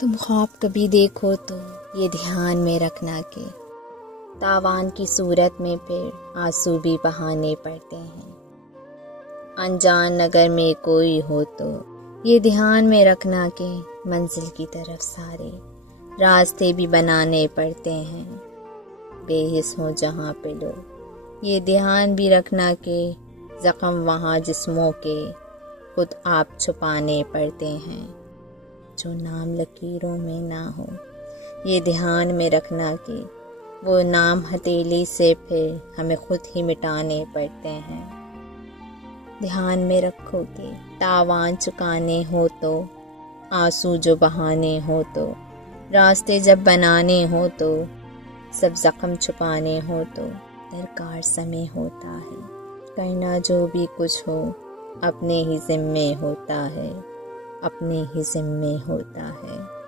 تم خواب کبھی دیکھو تو یہ دھیان میں رکھنا کہ تاوان کی صورت میں پھر آنسو بھی بہانے پڑتے ہیں۔ انجان اگر میں کوئی ہو تو یہ دھیان میں رکھنا کہ منزل کی طرف سارے راستے بھی بنانے پڑتے ہیں۔ بے حس ہو جہاں پہ لوگ یہ دھیان بھی رکھنا کہ زخم وہاں جسموں کے خود آپ چھپانے پڑتے ہیں۔ جو نام لکیروں میں نہ ہو یہ دھیان میں رکھنا کہ وہ نام ہتھیلی سے پھر ہمیں خود ہی مٹانے پڑتے ہیں۔ دھیان میں رکھو کہ تاوان چکانے ہو تو آنسو جو بہانے ہو تو راستے جب بنانے ہو تو سب زخم چھپانے ہو تو درکار سمے ہوتا ہے۔ کرنا جو بھی کچھ ہو اپنے ہی ذمے ہوتا ہے، اپنے ہی ذمے ہوتا ہے۔